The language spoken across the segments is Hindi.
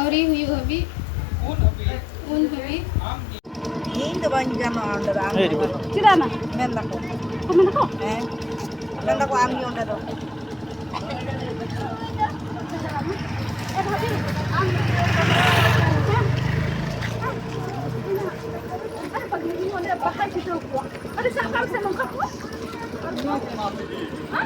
और ये हुई हबी उन हबी Hindi ba niya na order ang Sila na. menda ko? Kumain ako. Menda ko ang yung order. Ano pag hindi mo na bakal dito ko? Ano sa akal sa nung kako? Ha?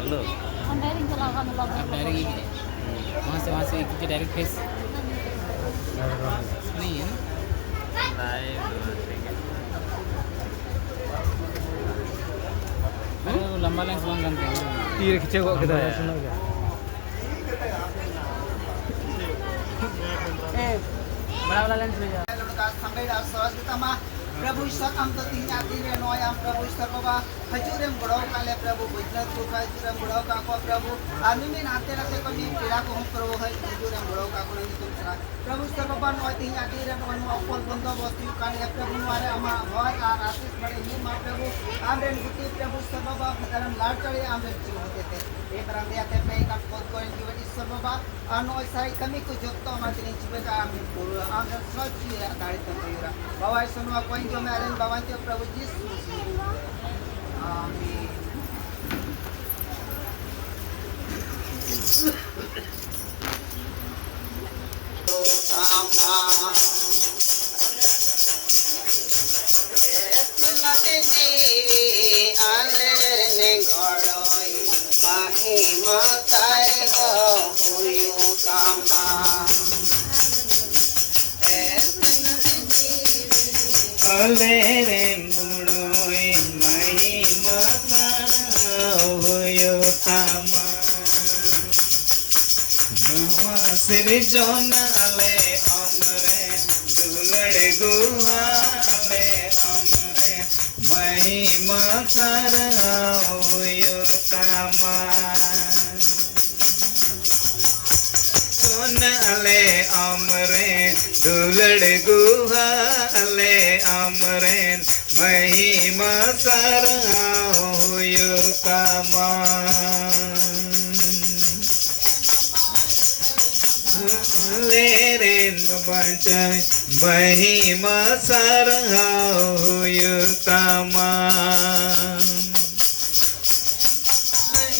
Hello direct ही है वहाँ से एक डायरेक्ट फेस नहीं है ना वो लंबा लेंस बंद करते हैं तीर खींचे को किधर है सुनो क्या बड़ा वाला लेंस ले जा प्रभु ईश्वर हम तो तीन आदमी रे नोय हम प्रभु ईश्वर बाबा हजूरेम बड़ाव काले प्रभु बुझना को हजूरेम बड़ाव का को प्रभु आदमी में नाते नाते को मी पीड़ा को हम प्रभु है हजूरेम बड़ाव का को नहीं तुम सरा प्रभु ईश्वर बाबा नोय तीन आदमी रे नोय अपन बंदो वस्तु काले प्रभु मारे अमा भय आ आशीष बड़े ही मा प्रभु आमरे गुटी प्रभु ईश्वर बाबा धर्म लाड चढ़े आमरे जीवन देते एक रंग आते पे का पद को जीवन ईश्वर बाबा अनोय सारी कमी को जोतो हमारे नहीं जीवन का आमरे पूर्ण आमरे सब चीज आधारित होइरा बाबा ईश्वर बाबा कोई जो मैं आलन बाबा के प्रभु जी आमीन Aleren budoy mahima hoyo tama Nawa sirjona ale amre dulade guha ale amre mahima hoyo tama Son ale amre dulade guha ale amren महिमा सरयो तमा लेरेन बंच महिमा सरयो तमा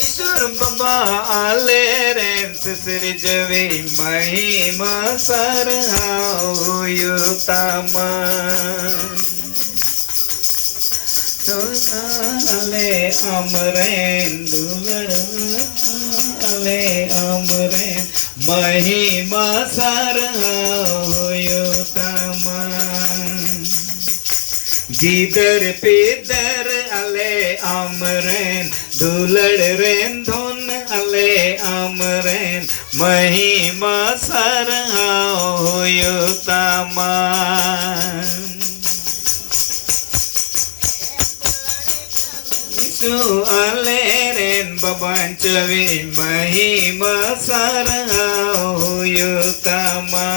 ईश्वर बाबा लेरेन सिर जवे महिमा सरयो तमा ale amren dulad ale amren mahima sarhoyo tama gidar pedar ale amren dulad ren dhon ale amren mahima sarhoyo tama Su aleren babancawi mahima sarhoyo tama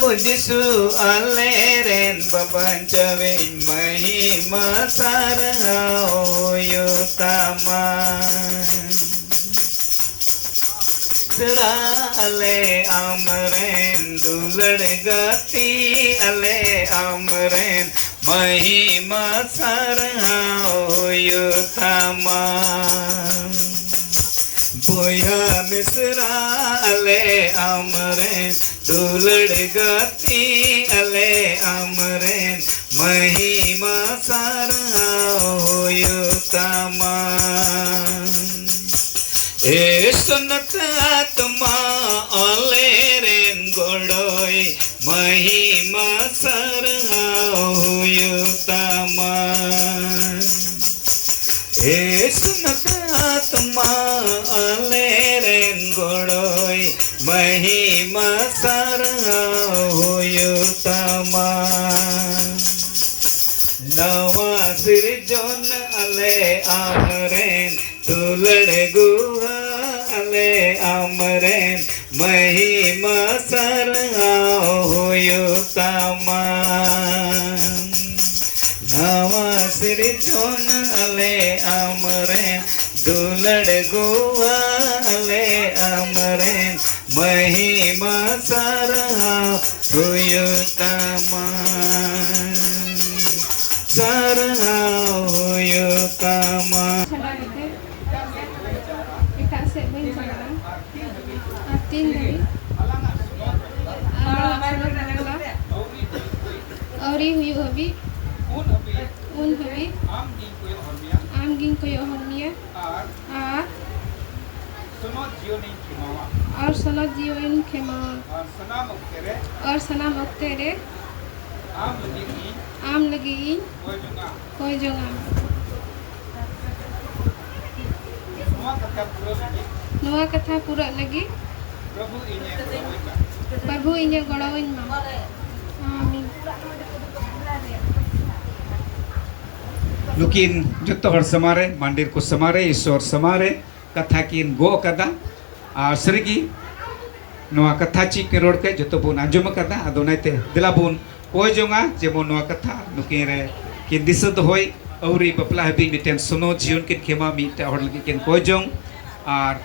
Bujisu aleren babancawi mahima sarhoyo tama Sura ale amren dulad gati ale amren महिमा सरहोयो तमा बोया मिसरा अले अमरेन दुलड़ गति अले अमरेन महिमा सरहोयो तमा ए सुनत आत्मा अले रेन गोड़ोय महिमा sir sarang huyutama nawa sirjon ale amren dulad guha ale amren mahima sarang huyutama nawa sirjon ale amren dulad guha ale amren महिमा सारा हुयुतमा सारा हुयुतमा Salah kita. Kita set bain salah. Atin dari. Auri huyu habi. Un habi. Am ging ko yo hormia. A. और सनो जीवन खेमा और सना मुक्तेरे आम लगी कोई जोगा नुआ कथा पूरा लगी प्रभु इन्हें गड़ाविन मा आमीन लुकिन जत्तो हर समारे मंदिर को समारे ईश्वर समारे कथा किन गो कदा सरिगी नोआ कथा ची के रोड के जतो बुन आंजम कदा आदो नाइते दिला बुन कोय जोंगा जेमो नोआ कथा नुकिन रे किन दिस दो होय औरी बपला हबी मिटेन सुनो जीवन किन खेमा मिटे हर लगी किन कोय जोंग आर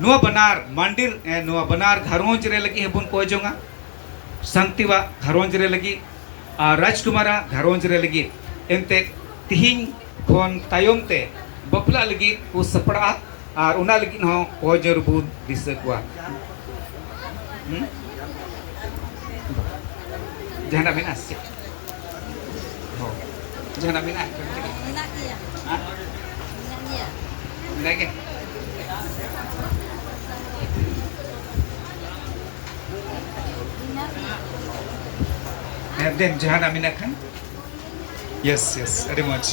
नोआ बनार मंदिर नोआ बनार घरोंज रे लगी बुन कोय जोंगा शांतिवा घरोंज रे लगी राजकुमारा घरोंज रे लगी एंते तिहिं खोन तायम ते बपला लगी को सपड़ा और उना लगी हो कोय जरबुन दिस कुआ जहना बिना से हो जहना बिना लगे and then jahana mina khan yes very much